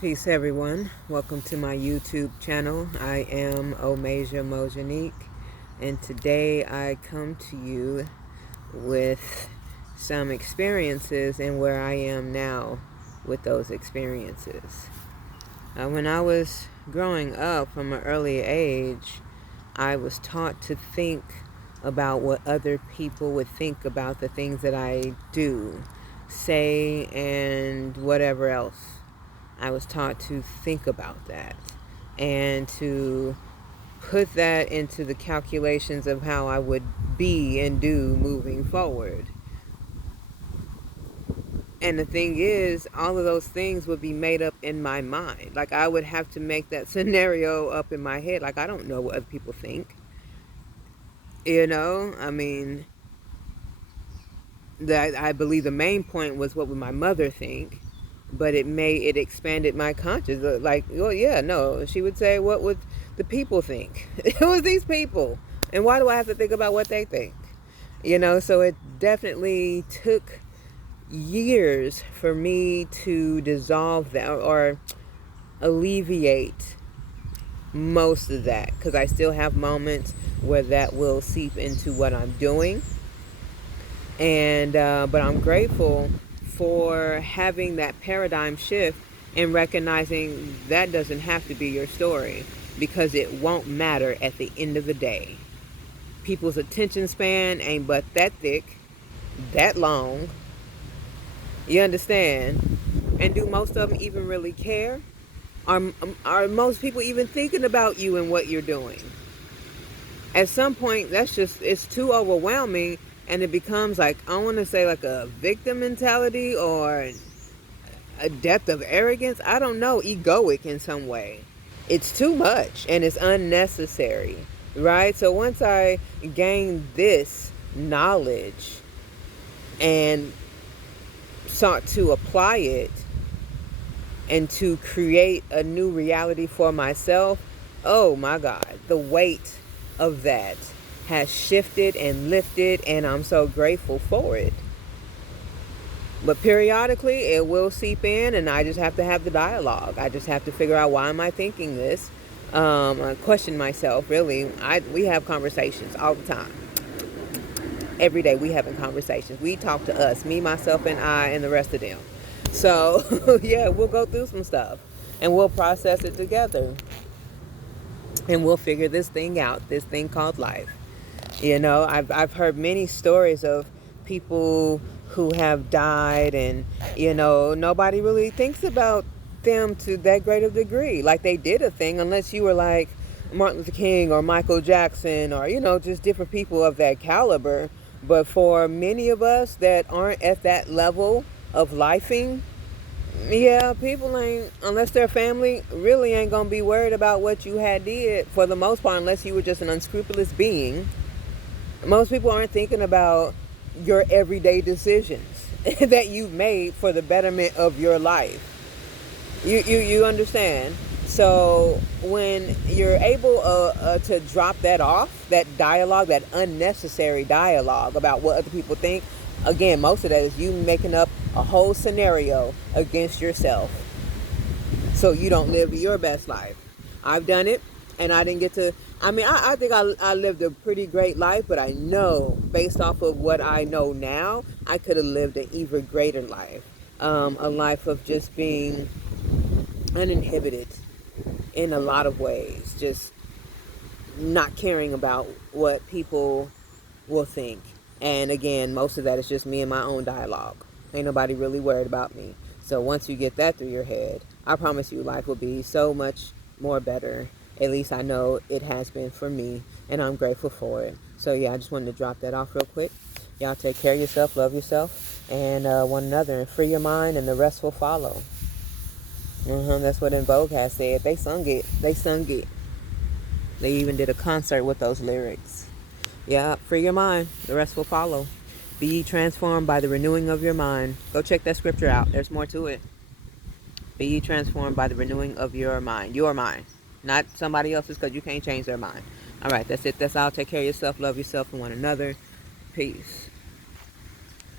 Peace, everyone. Welcome to my YouTube channel. I am Omasia Mojanique, and today I come to you with some experiences and where I am now with those experiences. When I was growing up from an early age, I was taught to think about what other people would think about the things that I do, say, and whatever else. I was taught to think about that and to put that into the calculations of how I would be and do moving forward. And the thing is, all of those things would be made up in my mind. Like, I would have to make that scenario up in my head. Like, I don't know what other people think. I mean, that I believe the main point was, what would my mother think? But it expanded my conscious. Like, well, yeah, no, she would say, what would the people think? It was these people, and why do I have to think about what they think? So it definitely took years for me to dissolve that or alleviate most of that, because I still have moments where that will seep into what I'm doing. And but I'm grateful for having that paradigm shift and recognizing that doesn't have to be your story, because it won't matter at the end of the day. People's attention span ain't but that thick, that long. You understand? And do most of them even really care? Are most people even thinking about you and what you're doing? At some point, it's too overwhelming, and it becomes like, I want to say, like a victim mentality or a depth of arrogance. I don't know, egoic in some way. It's too much and it's unnecessary, right? So once I gained this knowledge and sought to apply it and to create a new reality for myself, oh my God, the weight of that has shifted and lifted, and I'm so grateful for it. But periodically it will seep in, and I just have to have the dialogue. I just have to figure out, why am I thinking this? I question myself, really. We have conversations all the time. Every day we having conversations. We talk to us, me, myself, and I, and the rest of them. So yeah, we'll go through some stuff and we'll process it together. And we'll figure this thing out, this thing called life. I've heard many stories of people who have died, and nobody really thinks about them to that great of degree, like they did a thing, unless you were like Martin Luther King or Michael Jackson, or just different people of that caliber. But for many of us that aren't at that level of lifing, yeah, people ain't, unless their family, really ain't gonna be worried about what you had did, for the most part, unless you were just an unscrupulous being. Most people aren't thinking about your everyday decisions that you've made for the betterment of your life. You understand? So when you're able to drop that off, that dialogue, that unnecessary dialogue about what other people think, again, most of that is you making up a whole scenario against yourself so you don't live your best life. I've done it, and I didn't get to. I think I lived a pretty great life, but I know, based off of what I know now, I could have lived an even greater life. A life of just being uninhibited in a lot of ways, just not caring about what people will think. And again, most of that is just me and my own dialogue. Ain't nobody really worried about me. So once you get that through your head, I promise you, life will be so much more better. At least I know it has been for me, and I'm grateful for it. So yeah, I just wanted to drop that off real quick. Y'all take care of yourself, love yourself, and one another, and free your mind, and the rest will follow. That's what En Vogue has said. They sung it. They sung it. They even did a concert with those lyrics. Yeah, free your mind. The rest will follow. Be ye transformed by the renewing of your mind. Go check that scripture out. There's more to it. Be ye transformed by the renewing of your mind. Your mind. Not somebody else's, because you can't change their mind. All right, that's it. That's all. Take care of yourself. Love yourself and one another. Peace.